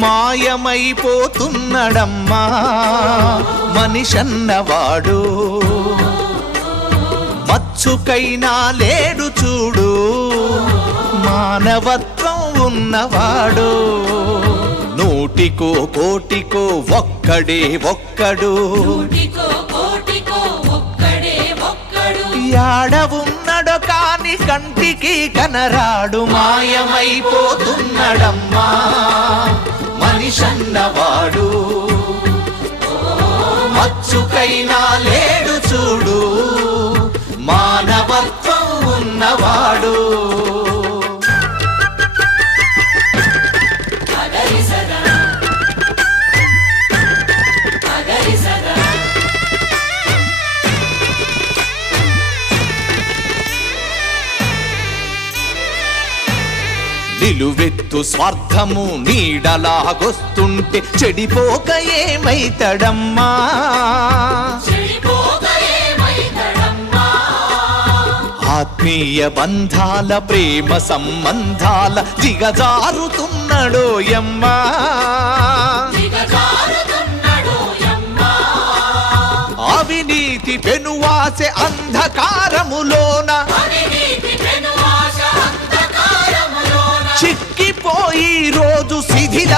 మాయమైపోతున్నడమ్మా మనిషన్నవాడు, మచ్చుకైనా లేడు చూడు మానవత్వం ఉన్నవాడు. నూటికో కోటికో ఒక్కడే ఒక్కడు, యాడ ఉన్నడో కాని కంటికి కనరాడు. మాయమైపోతున్నడమ్మా మనిషన్నవాడు, మచ్చుకైనా లేడు చూడు మానవత్వం ఉన్నవాడు. నిలువెత్తు స్వార్థము నీడలాగొస్తుంటే చెడిపోక ఏమైతడమ్మా? ఆత్మీయ బంధాల ప్రేమ సంబంధాల దిగజారుతున్నడోయమ్మా. అవినీతి పెనువాసె అంధకారములోన చిక్కిపోయి రోజు శిథిల